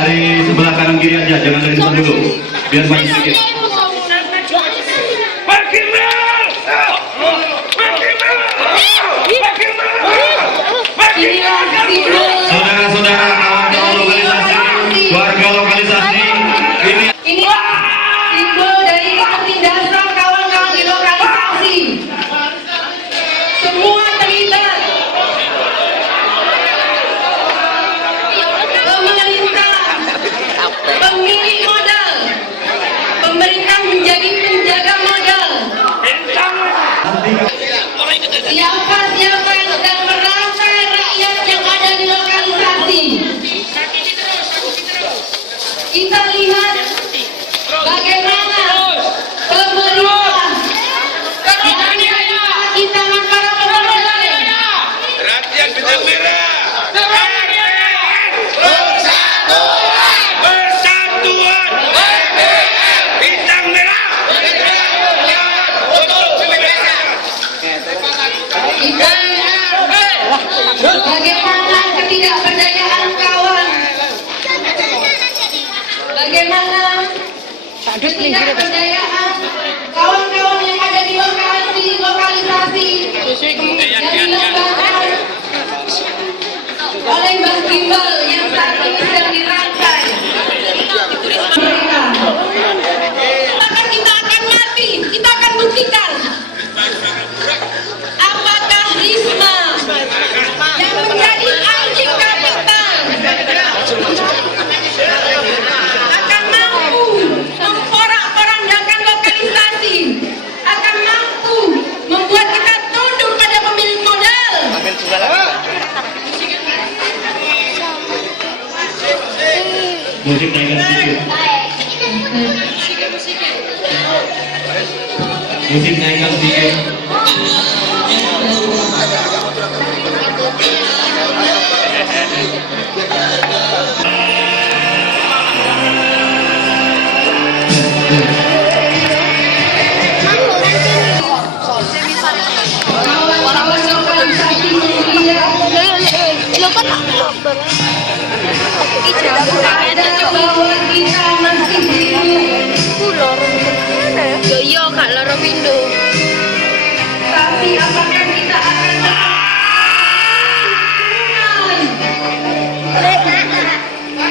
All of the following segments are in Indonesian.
Dari sebelah kanan kiri aja, jangan dari depan dulu. Biar maju sedikit. Saudara-saudara, kawan-kawan lokalisasi, warga lokalisasi, ini simbol dari ketertindasan kawan-kawan di lokalisasi. Semua terlibat. Pemerintah, pemilik modal, pemerintah menjadi penjaga modal. Siapa-siapa yang sedang merangkai rakyat yang ada di lokalisasi. Kita lihat bagaimana pemerintah di tangan para pemerintah. Perhatian bintang merah. Persatuan. Bintang merah. Bagaimana ketidakberdayaan kawan? Bagaimana ketidakberdayaan kawan-kawan yang ada di lokalisasi yang dilemparkan oleh Mbak Gimbal yang saat ini sedang dirangkai. Maka kita akan mati, kita akan buktikan apakah Risma yang menjadi anjing kapitan akan mampu memporak-porandakan lokalisasi, akan mampu membuat kita tunduk pada pemilik modal. musik naikkan sedikit. Musik naikkan sedikit. Kawan-kawan lokalisasi mulia, ada bahwa kita masih hidup. Yo kak loro pindo. Tapi apakah kita akan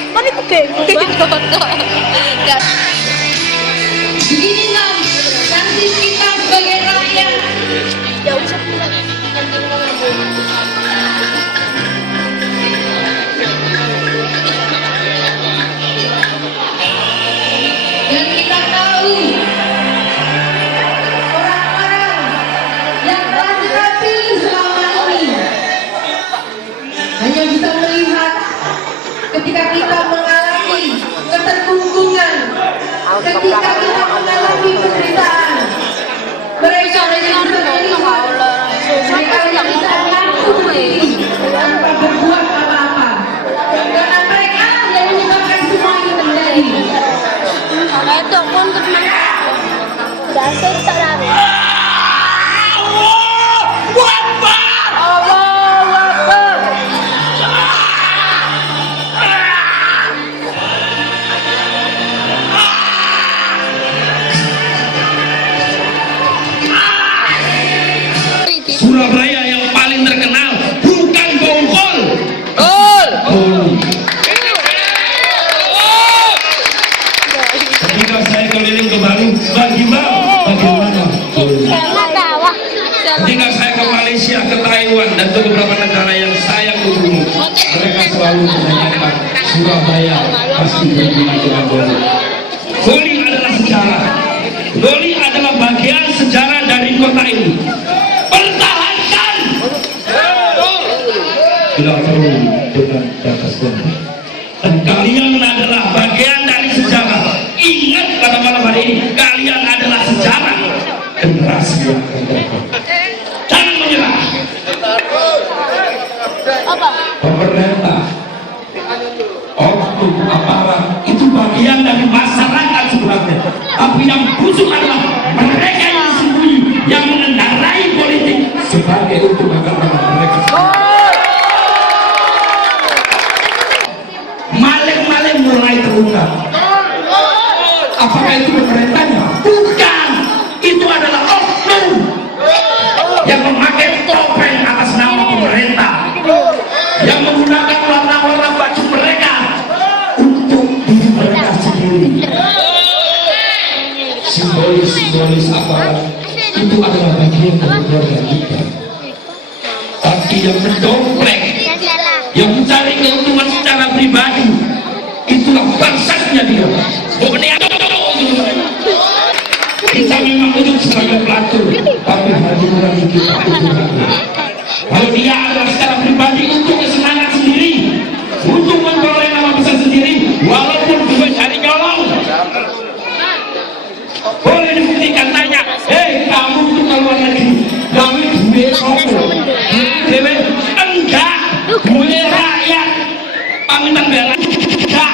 Mana itu beginilah nasib kita sebagai rakyat. Ya usah pulang. Dan kita tahu orang-orang yang telah kita pilih selama ini hanya bisa melihat ketika kita mengalami ketertunggungan, ketika kita mengalami penderitaan. Mereka hanya bisa melihat, mereka hanya bisa mengampuni tanpa berbuat apa-apa, karena mereka yang menyebabkan semua ini terjadi. Itu pun teman. Dasar tak lari. Surabaya yang paling terkenal bukan Bongkol. Ketika saya keliling ke Bali, bagaimana? Ketika saya ke Malaysia, ke Taiwan, dan ke beberapa negara yang saya kunjungi, mereka selalu menanyakan Surabaya pasti berguna dengan Bali. Bali adalah sejarah. Bali adalah bagian sejarah dari kota ini. Pertahankan. Tidak perlu dengan batas benda. Dan kalian adalah bagian dari sejarah. Ingat pada malam hari ini, kalian adalah sejarah. Generasi yang akan datang. Jangan menyerah. Apa? Pemerintah, oknum, aparat Itu bagian dari masyarakat sebenarnya. Tapi yang busuk adalah mereka yang sembunyi, yang mengendarai politik. sebagai untuk kepentingan mereka. Maling-maling mulai terungkap. Apakah itu pemerintahnya? Bukan. Itu adalah oknum yang memakai topeng atas nama pemerintah, yang menggunakan warna-warna baju mereka untuk diri mereka sendiri. Simbolis aparat itu adalah bagian dari keluarga kita. Tapi yang mendompleng, yang mencari keuntungan secara pribadi, itulah bangsatnya dia. Kita memang untuk sebagai pelaku, tapi hati nurani kita itu hati. Kalau dia adalah secara pribadi untuk kesenangan sendiri, untuk memperoleh nama besar sendiri, walaupun gue cari nyolong, boleh dibuktikan. Tanya, kamu itu ke luar negeri, kamu duit sopo, dewe enggak, duit rakyat, pamitan bela enggak,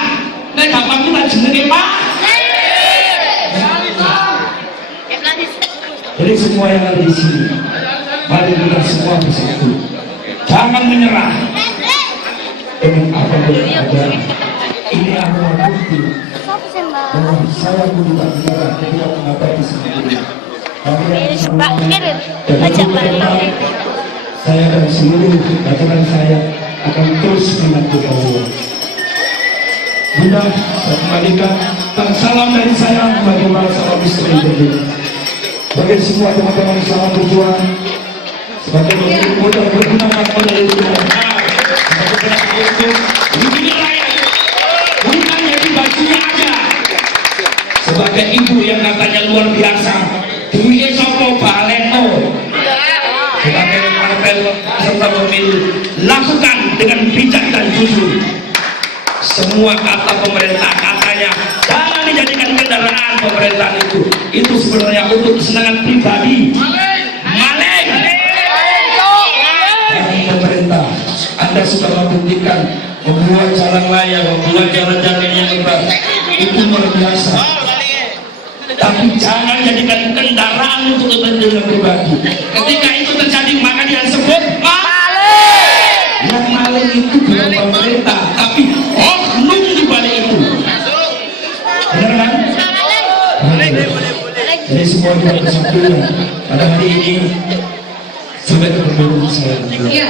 nek gak pamitan jenenge Pak. Jadi semua yang ada di sini, mari kita semua bersatu, jangan menyerah. Dengan apa yang ada, ini adalah bukti bahwa saya pun tidak menyerah ketika menghadapi sendiri. Saya dan seluruh jajaran saya akan terus membantu kalian. Bunda, saya kembalikan dan salam dari saya bagi para sahabat istri berdiri. Bagi semua teman-teman yang selamat berjuang sebagai ibu dan bergunakan modal itu bukan jadi bajunya aja. Sebagai ibu yang katanya luar biasa, duitnya sopo baleno. Sebagai partai serta pemilu, lakukan dengan bijak dan jujur. Semua kata pemerintah, katanya jangan dijadikan kendaraan pemerintahan itu sebenarnya untuk kesenangan pribadi. Maling. Pemerintah, Anda sudah membuktikan membuat jalan layang, membuat jalan-jalan yang lebar, itu luar biasa. Tapi jangan jadikan kendaraan untuk kepentingan pribadi. Ketika itu terjadi, maka dia sebut maling. Yang maling itu bukan pemerintah, tapi oknum di balik itu. Benar kan? Jadi semua kita bersatu pada hari ini sampai ketemu saya. Ya,